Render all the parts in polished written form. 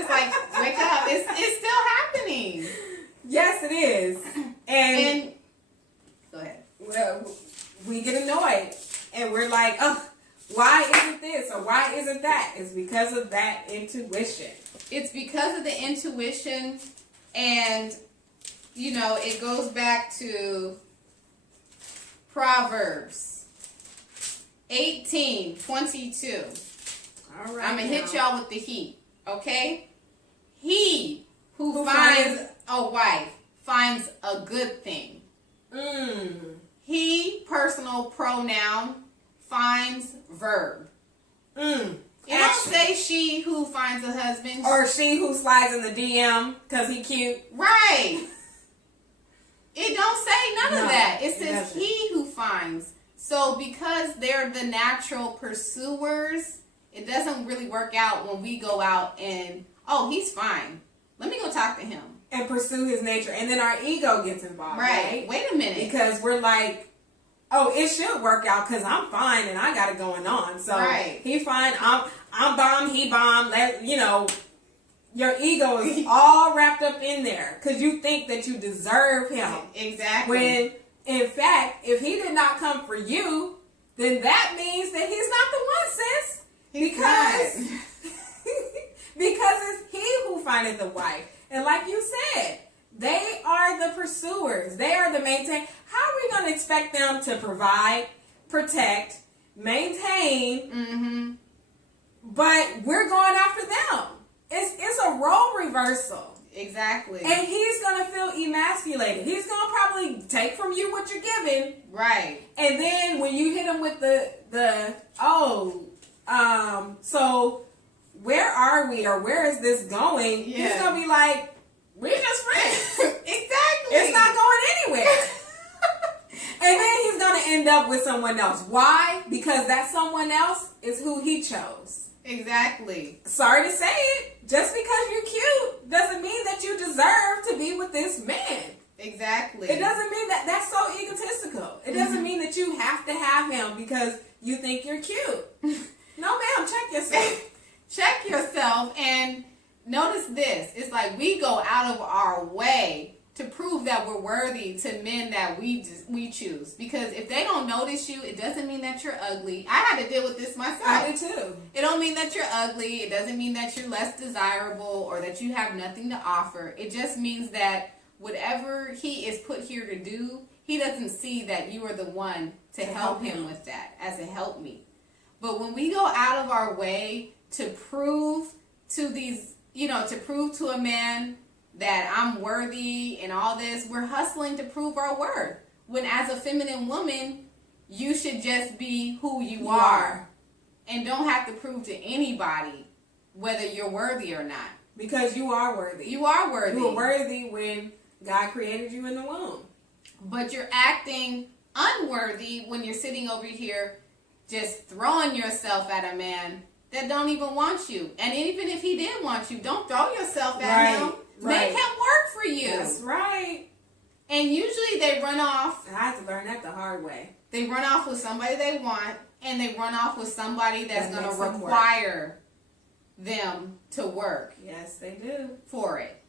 It's like, wake up. It's still happening. Yes, it is. And go ahead. Well, we get annoyed. And we're like, oh, why isn't this or why isn't that? It's because of that intuition. It's because of the intuition, and, you know, it goes back to Proverbs 18:22. All right. I'm going to hit y'all with the heat, okay? He who finds a wife finds a good thing. He, personal pronoun, finds verb. You don't say she who finds a husband. Or she who slides in the DM because he cute. Right. It don't say none of that. It says doesn't. he who finds. So because they're the natural pursuers, it doesn't really work out when we go out and, oh, he's fine. Let me go talk to him. And pursue his nature. And then our ego gets involved, right? Wait a minute. Because we're like, oh, it should work out because I'm fine and I got it going on. So he fine, I'm bomb, he bomb. You know, your ego is all wrapped up in there because you think that you deserve him. Exactly. When, in fact, if he did not come for you, then that means that he's not the one, sis. Because it's he who findeth the wife. And like you said, they are the pursuers. They are the maintain. How are we going to expect them to provide, protect, maintain, but we're going after them? It's a role reversal. Exactly. And he's going to feel emasculated. He's going to probably take from you what you're giving. Right. And then when you hit him with so where are we or where is this going? Yeah. He's going to be like, we're just friends. Exactly. It's not going anywhere. And then he's going to end up with someone else. Why? Because that someone else is who he chose. Exactly. Sorry to say it. Just because you're cute doesn't mean that you deserve to be with this man. Exactly. It doesn't mean that that's so egotistical. It doesn't mean that you have to have him because you think you're cute. No, ma'am. Check yourself. Check yourself and notice this. It's like we go out of our way to prove that we're worthy to men that we choose. Because if they don't notice you, it doesn't mean that you're ugly. I had to deal with this myself. I did too. It don't mean that you're ugly. It doesn't mean that you're less desirable or that you have nothing to offer. It just means that whatever he is put here to do, he doesn't see that you are the one to help him with that as a helpmeet. But when we go out of our way to prove to these, to prove to a man that I'm worthy and all this, we're hustling to prove our worth. When as a feminine woman, you should just be who you are and don't have to prove to anybody whether you're worthy or not. Because you are worthy. You are worthy. You were worthy when God created you in the womb. But you're acting unworthy when you're sitting over here just throwing yourself at a man that don't even want you. And even if he did want you, don't throw yourself at him. Make him work for you. That's right. And usually they run off. I had to learn that the hard way. They run off with somebody they want, and they run off with somebody that's going to them require them to work. Yes, they do. For it.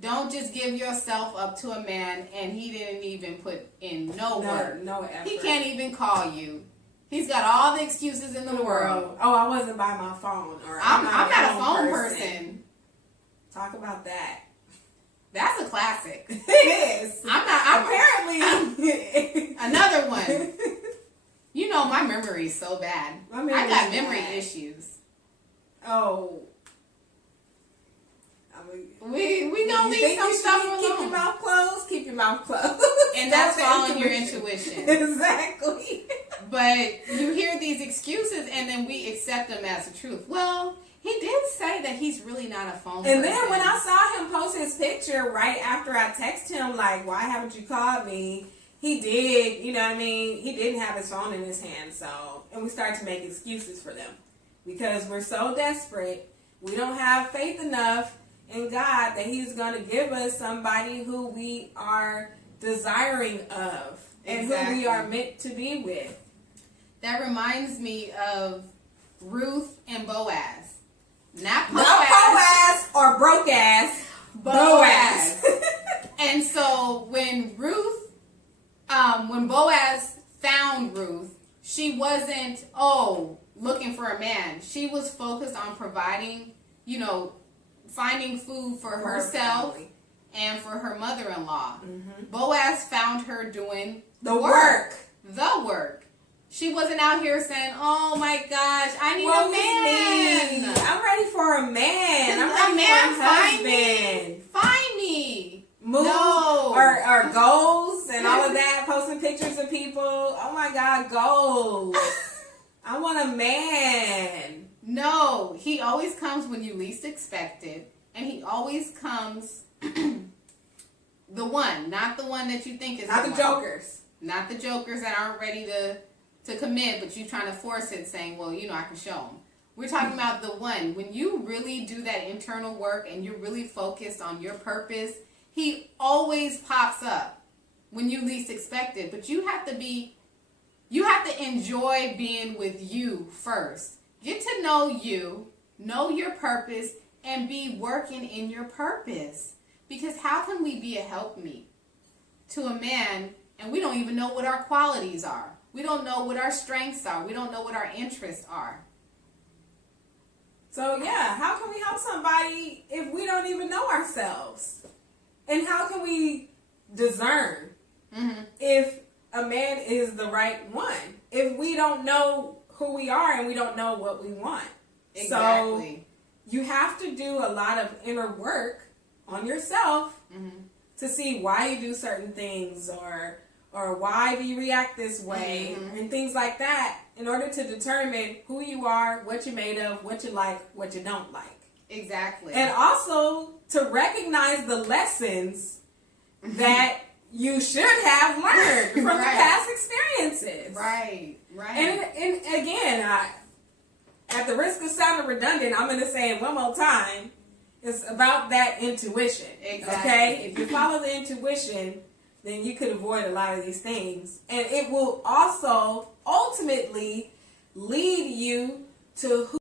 Don't just give yourself up to a man and he didn't even put in no work. No effort. He can't even call you. He's got all the excuses in the world. Oh, I wasn't by my phone. Or I'm not a phone person. Talk about that. That's a classic. It is. Apparently. Apparently. Another one. You know my memory is so bad. I got memory issues. Oh. We gonna leave some stuff alone. Keep your mouth closed. Keep your mouth closed. And that's following your intuition. Exactly. But you hear these excuses and then we accept them as the truth. Well, he did say that he's really not a phone person. And then when I saw him post his picture right after I texted him, like, why haven't you called me? He did, you know what I mean? He didn't have his phone in his hand, and we started to make excuses for them. Because we're so desperate, we don't have faith enough in God that he's going to give us somebody who we are desiring of and who we are meant to be with. That reminds me of Ruth and Boaz. Not Boaz. Not Boaz. providing, finding food for her herself family. and for her mother-in-law. Mm-hmm. Boaz found her doing The work. The work. She wasn't out here saying, "Oh my gosh, I need Woe a is man. me. I'm ready for a man. I'm A ready man, for a husband. Find me." Move No. or goals and all of that, posting pictures of people. Oh my God, goals. I want a man. No, he always comes when you least expect it, and he always comes the one, not the one that you think is Not the one. jokers. Not the jokers that aren't ready to commit, but you trying to force it, saying, "Well, I can show them." We're talking about the one. When you really do that internal work and you're really focused on your purpose, he always pops up when you least expect it. But you have to enjoy being with you first. Get to know you, know your purpose, and be working in your purpose. Because how can we be a helpmeet to a man and we don't even know what our qualities are? We don't know what our strengths are. We don't know what our interests are. So yeah, how can we help somebody if we don't even know ourselves? And how can we discern if a man is the right one if we don't know who we are and we don't know what we want? Exactly. So you have to do a lot of inner work on yourself to see why you do certain things or why do you react this way and things like that in order to determine who you are, what you're made of, what you like, what you don't like. Exactly. And also to recognize the lessons that you should have learned from the past experiences. Right. And again, at the risk of sounding redundant, I'm going to say it one more time. It's about that intuition. Exactly. Okay? If you follow the intuition, then you could avoid a lot of these things. And it will also ultimately lead you to who